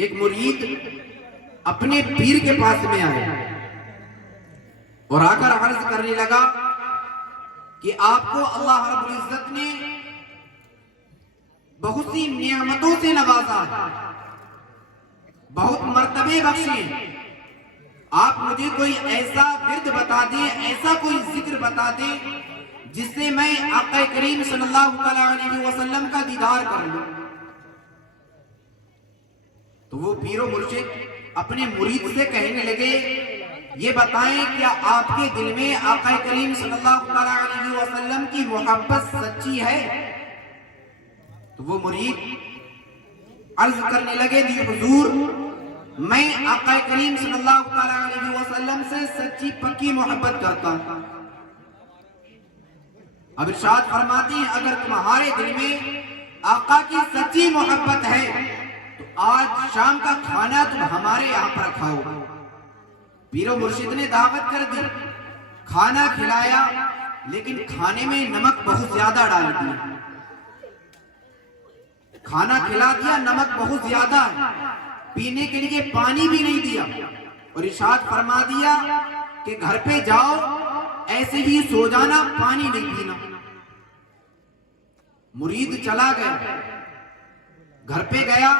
ایک مرید اپنے پیر کے پاس میں آیا اور آ کر عرض کرنے لگا کہ آپ کو اللہ رب العزت نے بہت سی نعمتوں سے نوازا ہے، بہت مرتبے بخشے ہیں، آپ مجھے کوئی ایسا ورد بتا دیں، ایسا کوئی ذکر بتا دیں جس سے میں آقا کریم صلی اللہ علیہ وسلم کا دیدار کر لوں۔ تو وہ پیر و مرشد اپنے مرید سے کہنے لگے، یہ بتائیں کیا آپ کے دل میں آقا کریم صلی اللہ علیہ وسلم کی محبت سچی ہے؟ تو وہ مرید عرض کرنے لگے، جی حضور، میں آقا کریم صلی اللہ علیہ وسلم سے سچی پکی محبت کرتا ہوں۔ اب ارشاد فرماتی ہیں، اگر تمہارے دل میں آقا کی سچی محبت ہے تو آج شام کا کھانا تم ہمارے یہاں پر کھاؤ۔ پیر و مرشد نے دعوت کر دی، کھانا کھلایا، لیکن کھانے میں نمک بہت زیادہ ڈال دیا۔ کھانا کھلا دیا، نمک بہت زیادہ ہے، پینے کے لیے پانی بھی نہیں دیا، اور ارشاد فرما دیا کہ گھر پہ جاؤ، ایسے ہی سو جانا، پانی نہیں پینا۔ مرید چلا گیا، گھر پہ گیا،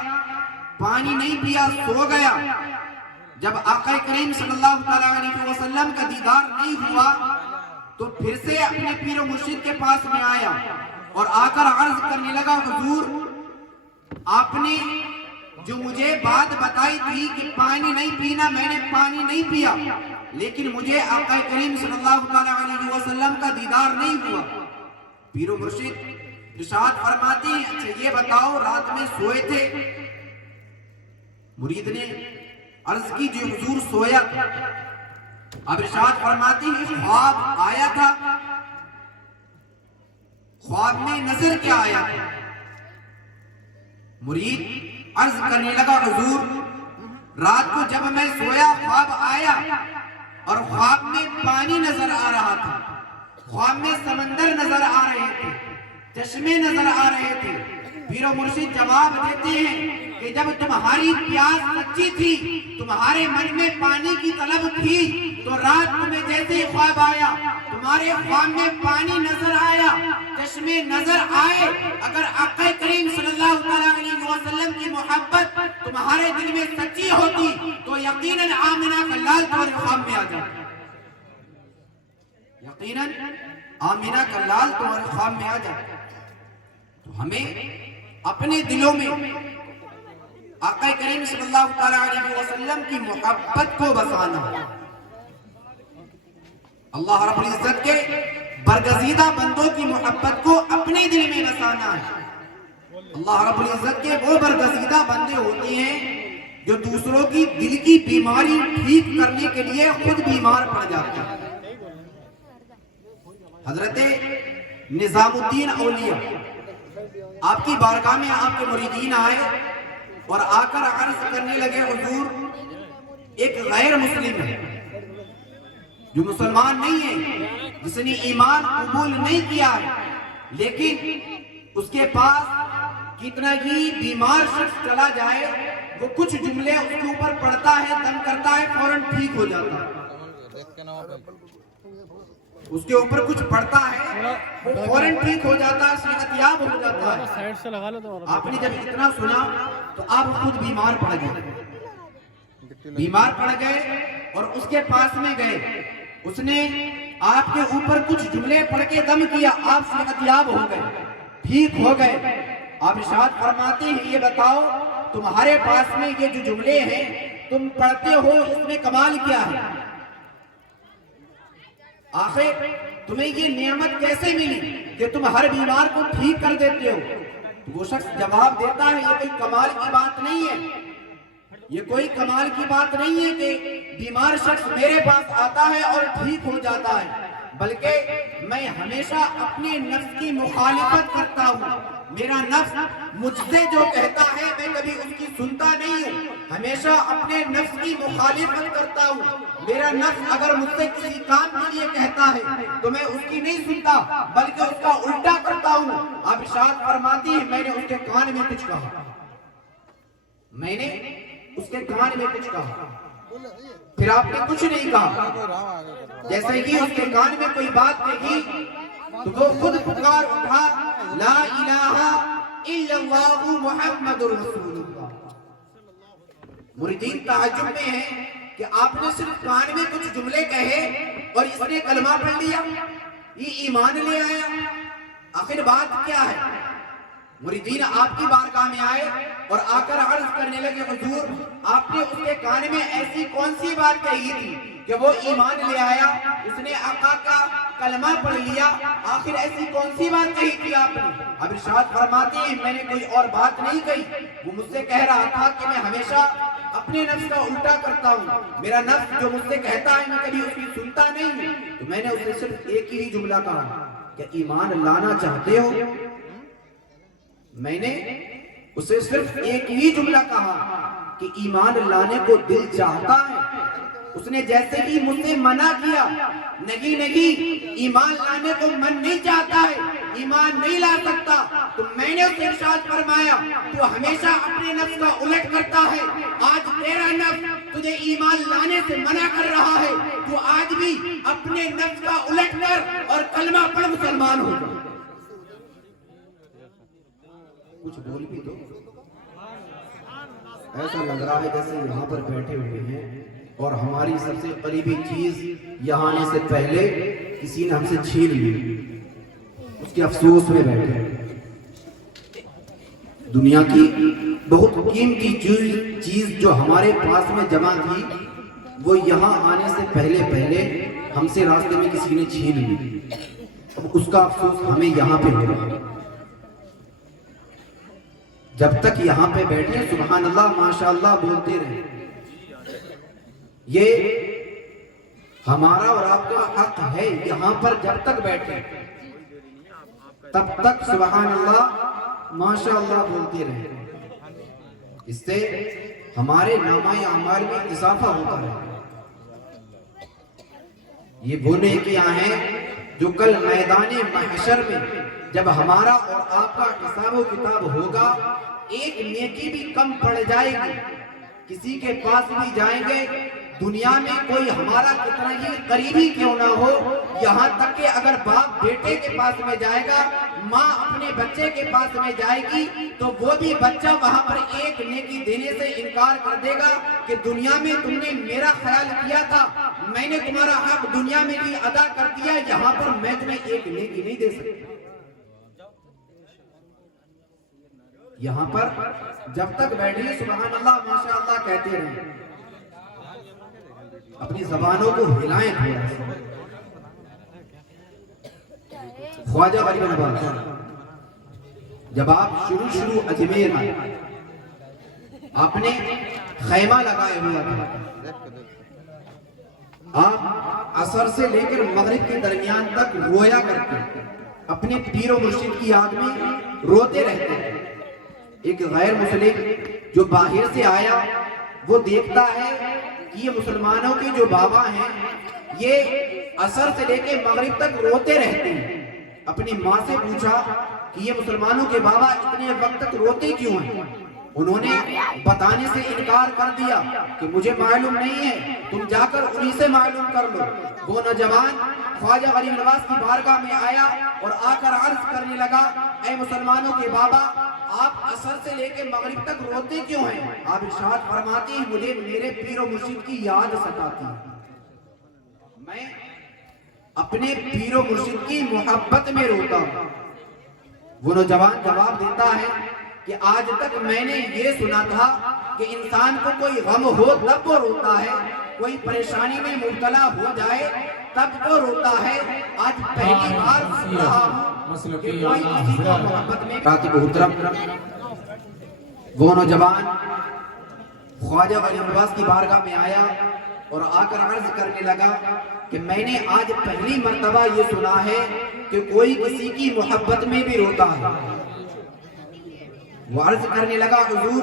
پانی نہیں پیا، سو گیا۔ جب آقا کریم صلی اللہ علیہ وسلم کا دیدار نہیں ہوا تو پھر سے اپنے پیر و مرشد کے پاس میں آیا اور آ کر عرض کرنے لگا، حضور، آپ نے جو مجھے بات بتائی تھی کہ پانی نہیں پینا، میں نے پانی نہیں پیا، لیکن مجھے آقا کریم صلی اللہ علیہ وسلم کا دیدار نہیں ہوا۔ پیر و مرشد ارشاد فرماتے ہیں، اچھا یہ بتاؤ رات میں سوئے تھے؟ مرید نے عرض کی، جو حضور سویا تھا۔ اب ارشاد فرماتے ہیں، خواب آیا تھا؟ خواب میں نظر کیا آیا تھا؟ مرید عرض کرنے لگا، حضور، رات کو جب میں سویا خواب آیا اور خواب میں پانی نظر آ رہا تھا، خواب میں سمندر نظر آ رہے تھے، چشمے نظر آ رہے تھے۔ پیر و مرشد جواب دیتے ہیں کہ جب تمہاری پیاس سچی تھی، تمہارے من میں پانی کی طلب تھی، تو رات تمہیں جیسے ہی خواب آیا، تمہارے خواب میں پانی نظر آیا، چشمے نظر آئے۔ اگر آقا کریم صلی اللہ علیہ وسلم کی محبت تمہارے دل میں سچی ہوتی تو یقیناً آمنہ کا لال تمہارے خواب میں آ جاتا، یقیناً آمنہ کا لال تمہارے خواب میں آ جاتا۔ تو ہمیں اپنے دلوں میں آقا کریم صلی اللہ علیہ وسلم کی محبت کو بسانا، اللہ رب العزت کے برگزیدہ بندوں کی محبت کو اپنے دل میں بسانا ہے۔ اللہ رب العزت کے وہ برگزیدہ بندے ہوتے ہیں جو دوسروں کی دل کی بیماری ٹھیک کرنے کے لیے خود بیمار پڑ جاتے ہیں۔ حضرت نظام الدین اولیاء آپ کی بارگاہ میں آپ کے مریدین آئے اور آ کر عرض کرنے لگے، حضور، ایک غیر مسلم ہے جو مسلمان نہیں ہے، جس نے ایمان قبول نہیں کیا ہے، لیکن اس کے پاس کتنا ہی بیمار شخص چلا جائے، وہ کچھ جملے اس کے اوپر پڑھتا ہے، دم کرتا ہے، فوراً ٹھیک ہو جاتا ہے۔ اس کے اوپر کچھ پڑھتا ہے، وہ فوراً ٹھیک ہو جاتا ہے، صحتیاب ہو جاتا ہے۔ آپ نے جب اتنا سنا تو آپ خود بیمار پڑ گئے، بیمار پڑ گئے اور اس کے پاس میں گئے، اس نے آپ کے اوپر کچھ جملے پڑھ کے دم کیا، آپ صحتیاب ہو گئے، ٹھیک ہو گئے۔ آپ ارشاد فرماتے ہیں، یہ بتاؤ تمہارے پاس میں یہ جو جملے ہیں تم پڑھتے ہو، اس میں کمال کیا ہے؟ آخر تمہیں یہ نعمت کیسے ملی کہ تم ہر بیمار کو ٹھیک کر دیتے ہو؟ تو وہ شخص جواب دیتا ہے، یہ کوئی کمال کی بات نہیں ہے، یہ کوئی کمال کی بات نہیں ہے کہ بیمار شخص میرے پاس آتا ہے اور ٹھیک ہو جاتا ہے، بلکہ میں ہمیشہ اپنے نفس کی مخالفت کرتا ہوں۔ میرا نفس مجھ سے جو کہتا ہے میں کبھی اس کی سنتا نہیں ہوں، ہمیشہ اپنے نفس کی مخالفت کرتا ہوں۔ میرا نفس اگر مجھ سے کسی کام کے لیے کہتا ہے تو میں اس کی نہیں سنتا بلکہ اس کا الٹا کرتا ہوں۔ آپ ارشاد فرماتی ہیں، میں نے اس کے کان میں کچھ کہا، میں نے اس کے کان میں کچھ کہا، پھر آپ نے کچھ نہیں کہا، جیسے ہی اس کے کان میں کوئی بات کہی تو وہ خود پکار اٹھا لا الہ الا اللہ محمد رسول اللہ۔ مریدین تعجب میں ہیں کہ آپ نے صرف کان میں کچھ جملے کہے اور اس نے کلمہ پڑھ لیا، یہ ایمان لے آیا، آخر بات کیا ہے؟ مریدین آپ کی بارگاہ میں آئے اور آ کر عرض کرنے لگے حضور آپ نے اس کے کان میں ایسی کون سی بات کہی تھی کہ وہ ایمان لے آیا، اس نے آقا کا کلمہ پڑھ لیا، آخر ایسی کون سی بات کہی تھی آپ نے؟ اب ارشاد فرماتے ہیں میں نے کوئی اور بات نہیں کہی، وہ مجھ سے کہہ رہا تھا کہ میں ہمیشہ اپنے نفس کا الٹا کرتا ہوں، میرا نفس جو مجھ سے کہتا ہے میں کبھی اس کی سنتا نہیں ہوں، تو میں نے اسے صرف ایک ہی جملہ کہا کہ ایمان لانا چاہتے ہو؟ میں نے اسے صرف ایک ہی جملہ کہا کہ ایمان لانے کو دل چاہتا ہے۔ اس نے جیسے ہی مجھ سے منع کیا نہیں ایمان لانے کو من نہیں چاہتا ہے، ایمان نہیں لا سکتا، تو میں نے اسے ارشاد فرمایا تو ہمیشہ اپنے نفس کا الٹ کرتا ہے، آج تیرا نفس تجھے ایمان لانے سے منع کر رہا ہے، تو آج بھی اپنے نفس کا الٹ کر اور کلمہ پڑھ مسلمان ہو جا۔ کچھ بول بھی دو، ایسا لگ رہا ہے جیسے یہاں پر بیٹھے ہوئے ہیں اور ہماری سب سے قریبی چیز یہاں آنے سے پہلے کسی نے ہم سے چھین لی، اس کے افسوس میں بیٹھے۔ دنیا کی بہت قیمتی چیز جو ہمارے پاس میں جمع تھی وہ یہاں آنے سے پہلے ہم سے راستے میں کسی نے چھین لی، اب اس کا افسوس ہمیں یہاں پہ ہو رہا ہے۔ جب تک یہاں پہ بیٹھے سبحان اللہ ماشاءاللہ بولتے رہے، یہ ہمارا اور آپ کا حق ہے، یہاں پر جب تک بیٹھے تب تک سبحان اللہ ماشاءاللہ بولتے رہے، اس سے ہمارے نامہ اعمال میں اضافہ ہوتا ہے۔ یہ وہ نیکیاں ہیں جو کل میدان محشر میں جب ہمارا اور آپ کا حساب و کتاب ہوگا ایک نیکی بھی کم پڑ جائے گی، کسی کے پاس بھی جائیں گے، دنیا میں کوئی ہمارا کتنا ہی قریبی کیوں نہ ہو، یہاں تک کہ اگر باپ بیٹے کے پاس میں جائے گا، ماں اپنے بچے کے پاس میں جائے گی تو وہ بھی بچہ وہاں پر ایک نیکی دینے سے انکار کر دے گا کہ دنیا میں تم نے میرا خیال کیا تھا، میں نے تمہارا حق دنیا میں بھی ادا کر دیا، یہاں پر میں تمہیں ایک نیکی نہیں دے سکتا۔ یہاں پر جب تک بیٹھے سبحان اللہ ماشاءاللہ کہتے رہیں، اپنی زبانوں کو ہلائیں تھوڑا سا۔ خواجہ غریب نواز جب آپ شروع اجمیر آئے، آپ نے خیمہ لگائے ہوا تھا، آپ عصر سے لے کر مغرب کے درمیان تک رویا کرتے، اپنے پیر و مرشد کی یاد میں روتے رہتے۔ ایک غیر مسلم جو باہر سے آیا وہ دیکھتا ہے کہ یہ مسلمانوں کے جو بابا ہیں یہ عصر سے لے کے مغرب تک روتے رہتے ہیں، اپنی ماں سے پوچھا کہ یہ مسلمانوں کے بابا اتنے وقت تک روتے کیوں ہیں؟ انہوں نے بتانے سے انکار کر دیا کہ مجھے معلوم نہیں ہے، تم جا کر انہی سے معلوم کر لو۔ وہ نوجوان خواجہ غریب نواز کی بارگاہ میں آیا اور آ کر عرض کرنے لگا اے مسلمانوں کے بابا آپ عصر سے لے کے مغرب تک روتے کیوں ہیں؟ آپ ارشاد فرماتے ہیں مجھے میرے پیر و مرشد کی یاد ستاتی ہے، میں اپنے پیر و مرشد کی محبت میں روتا ہوں۔ وہ نوجوان جواب دیتا ہے کہ آج تک میں نے یہ سنا تھا کہ انسان کو کوئی غم ہو تب وہ روتا ہے، کوئی پریشانی میں مبتلا ہو جائے تب وہ روتا ہے، آج پہلی بار سن رہا ہوں کہ کوئی کسی کو محبت میں کاتب محترم وہ نوجوان خواجہ غریب نواز کی بارگاہ میں آیا اور آ کر عرض کرنے لگا کہ میں نے آج پہلی مرتبہ یہ سنا ہے کہ کوئی کسی کی محبت میں بھی روتا ہے۔ وہ عرض کرنے لگا حضور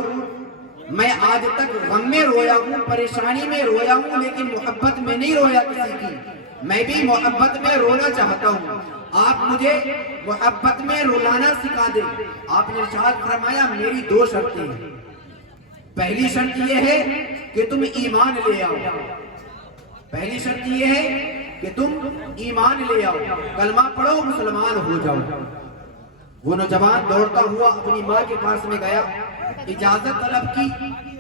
میں آج تک غم میں رویا ہوں، پریشانی میں رویا ہوں، لیکن محبت میں نہیں رویا کسی کی، میں بھی محبت میں رونا چاہتا ہوں، آپ مجھے محبت میں رولانا سکھا دیں۔ آپ نے ارشاد فرمایا میری دو شرطیں ہیں، پہلی شرط یہ ہے کہ تم ایمان لے آؤ، پہلی شرط یہ ہے کہ تم ایمان لے آؤ، کلمہ پڑھو، مسلمان ہو جاؤ۔ وہ نوجوان دوڑتا ہوا اپنی ماں کے پاس میں گیا، اجازت طلب کی،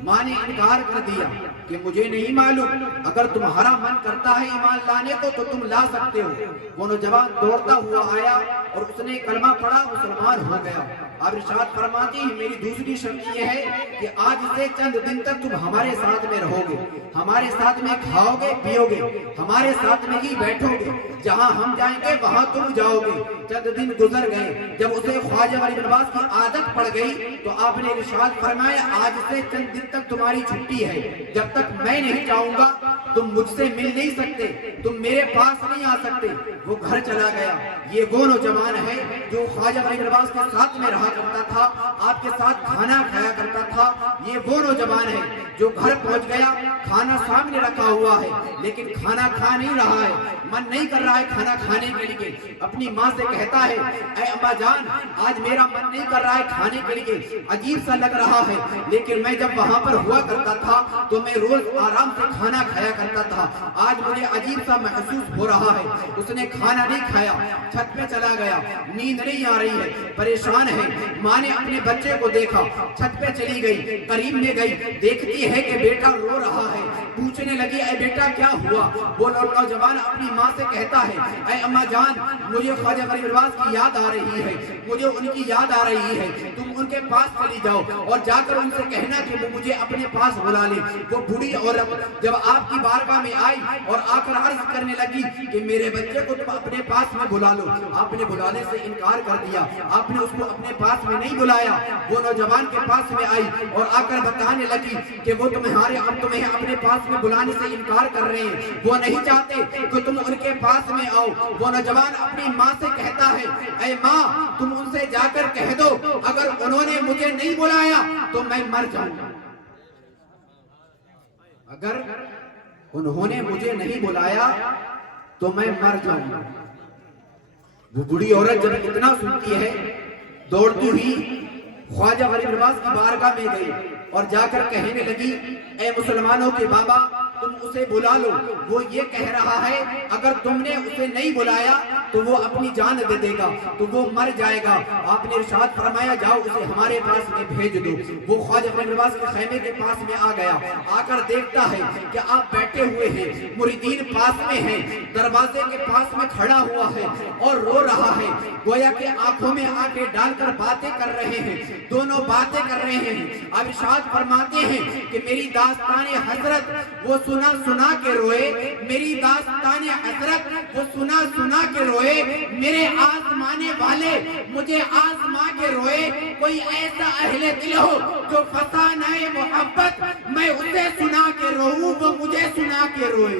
ماں نے انکار کر دیا کہ مجھے نہیں معلوم، اگر تمہارا من کرتا ہے ایمان لانے کو تو تم لا سکتے ہو۔ وہ نوجوان دوڑتا ہوا آیا اور اس نے کلمہ پڑھا، مسلمان ہو گیا۔ اب ارشاد فرماتی ہے میری دوسری شرط یہ ہے کہ آج سے چند دن تک تم ہمارے ساتھ میں رہو گے، ہمارے ساتھ میں کھاؤ گے پیو گے، ہمارے ساتھ میں ہی بیٹھو گے، جہاں ہم جائیں گے وہاں تم جاؤ گے۔ چند دن گزر گئے، جب اسے خواجہ غریب نواز کی عادت پڑ گئی تو آپ نے ارشاد فرمایا آج سے چند دن تک تمہاری چھٹی ہے، جب تک میں نہیں چاہوں گا تم مجھ سے مل نہیں سکتے، تم میرے پاس نہیں آ سکتے۔ وہ گھر چلا گیا۔ یہ وہ نوجوان ہے جو خواجہ غریب نواز کے ساتھ میں رہا کرتا تھا، آپ کے ساتھ کھانا کھایا کرتا تھا۔ یہ وہ نوجوان ہے جو گھر پہنچ گیا، کھانا سامنے رکھا ہوا ہے لیکن کھانا کھا نہیں رہا ہے، من نہیں کر رہا ہے کھانا کھانے کے لیے۔ اپنی ماں سے کہتا ہے اے اماں جان آج میرا من نہیں کر رہا ہے کھانے کے لیے، عجیب سا لگ رہا ہے، لیکن میں جب وہاں پر ہوا کرتا تھا تو میں روز آرام سے کھانا کھایا کرتا تھا، آج مجھے عجیب سا محسوس ہو رہا ہے۔ اس نے کھانا نہیں کھایا، چھت پہ چلا گیا، نیند نہیں آ رہی ہے، پریشان ہے۔ ماں نے اپنے بچے کو دیکھا، چھت پہ چلی گئی، قریب میں گئی، دیکھتی ہے کہ بیٹا رو رہا ہے، پوچھنے لگی اے بیٹا کیا ہوا؟ وہ نوجوان اپنی ماں سے کہتا ہے اے اماں جان مجھے خواجہ غریب نواز کی یاد آ رہی ہے، مجھے ان کی یاد آ رہی ہے، تم ان کے پاس چلی جاؤ اور جا کر ان سے کہنا کہ وہ مجھے اپنے پاس بلا لے۔ وہ بوڑھی عورت جب آپ کی بارگاہ میں آئی اور آ کر عرض کرنے لگی کہ میرے بچے کو تم اپنے پاس میں بلا لو، آپ نے بلانے سے انکار کر دیا، آپ نے اس کو اپنے پاس میں نہیں بلایا۔ وہ نوجوان کے پاس میں آئی اور آ کر بتانے لگی کہ وہ تمہیں اپنے پاس میں بلانے سے انکار کر رہے ہیں، وہ نہیں چاہتے کہ تم ان کے پاس میں آؤ۔ وہ نوجوان اپنی ماں سے کہتا ہے اے ماں تم ان سے جا کر کہہ دو اگر انہوں نے مجھے نہیں بلایا تو میں مر جاؤں گا، اگر انہوں نے مجھے نہیں بلایا تو میں مر جاؤں گا۔ وہ بڑی عورت جب اتنا سنتی ہے دوڑتی ہوئی خواجہ غریب نواز کی بارگاہ میں گئی اور جا کر کہنے لگی اے مسلمانوں کے بابا تم اسے بلا لو، وہ یہ کہہ رہا ہے اگر تم نے اسے نہیں بلایا تو وہ اپنی جان دے دے گا، تو وہ مر جائے گا۔ آپ نے ارشاد فرمایا جاؤ اسے ہمارے پاس میں بھیج دو۔ وہ خواجہ غریب نواز کے خیمے کے پاس میں آ گیا، آ کر دیکھتا ہے کہ آپ بیٹھے ہوئے ہیں، مریدین پاس میں ہیں، دروازے کے پاس میں کھڑا ہوا ہے اور رو رہا ہے، گویا کہ آنکھوں میں آنکھیں ڈال کر باتیں کر رہے ہیں، دونوں باتیں کر رہے ہیں۔ اب ارشاد فرماتے ہیں کہ میری داستان حسرت وہ سنا سنا کے روئے، میری داستان حسرت وہ سنا سنا کے روئے، میرے آزمانے والے مجھے آزما کے روئے، کوئی ایسا اہل دل ہو جو فسانہ محبت میں اسے سنا کے روؤں وہ مجھے سنا کے روئے۔